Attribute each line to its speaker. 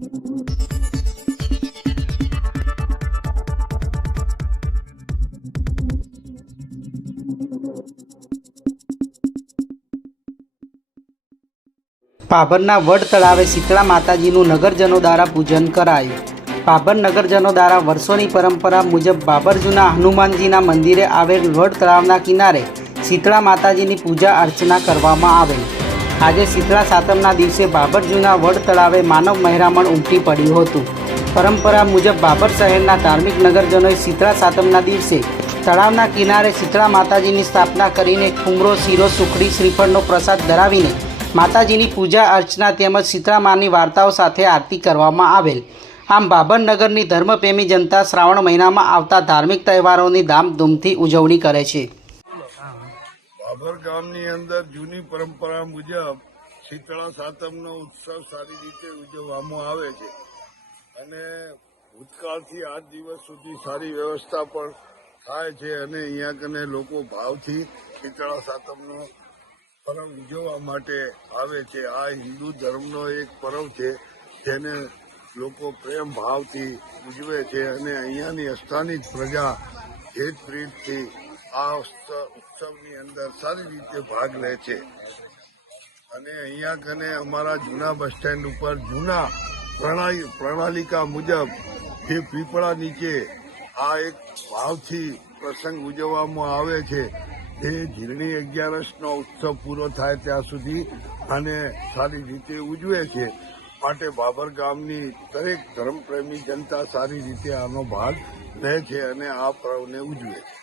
Speaker 1: પાભરના વડ તળાવે શીતળા માતાજીનું નગરજનો દ્વારા પૂજન કરાયું. પાભર નગરજનો દ્વારા વર્ષોની પરંપરા મુજબ બાબરજુના હનુમાનજીના મંદિરે આવેલ વડ તળાવના કિનારે શીતળા માતાજીની પૂજા અર્ચના કરવામાં આવેલ. આજે શીતળા સાતમના દિવસે બાબર જૂના વડ તળાવે માનવ મહેરામણ ઉમટી પડ્યું હતું. પરંપરા મુજબ બાબર શહેરના ધાર્મિક નગરજનોએ શીતળા સાતમના દિવસે તળાવના કિનારે શીતળા માતાજીની સ્થાપના કરીને ખુમરો શીરો, સુખડી, શ્રીફળનો પ્રસાદ ધરાવીને માતાજીની પૂજા, અર્ચના તેમજ શીતળા માની વાર્તાઓ સાથે આરતી કરવામાં આવેલ. આમ બાબરનગરની ધર્મપ્રેમી જનતા શ્રાવણ મહિનામાં આવતા ધાર્મિક તહેવારોની ધામધૂમથી ઉજવણી કરે છે.
Speaker 2: બાબર ગામની અંદર જૂની પરંપરા મુજબ શીતળા સાતમનો ઉત્સવ સારી રીતે ઉજવવામાં આવે છે. અને ભૂતકાળથી આજ દિવસ સુધી સારી વ્યવસ્થા પણ થાય છે અને અહીંયા કને લોકો ભાવથી શીતળા સાતમનો પર્વ ઉજવવા માટે આવે છે. આ હિન્દુ ધર્મનો એક પર્વ છે જેને લોકો પ્રેમ ભાવથી ઉજવે છે અને અહીંયાની સ્થાનિક પ્રજા હેત પ્રીતથી આ ઉત્સવ ઉત્સવની અંદર સારી રીતે ભાગ લે છે. અને અહીંયા કને અમારા જૂના બસ સ્ટેન્ડ ઉપર જૂના પ્રણાલી, પ્રણાલિકા મુજબ જે પીપળા નીચે આ એક ભાવથી પ્રસંગ ઉજવવામાં આવે છે. એ ઝીરણી અગિયારસનો ઉત્સવ પૂરો થાય ત્યાં સુધી આને સારી રીતે ઉજવે છે. માટે બાબર ગામની દરેક ધર્મપ્રેમી જનતા સારી રીતે આનો ભાગ લે છે અને આ પર્વને ઉજવે છે.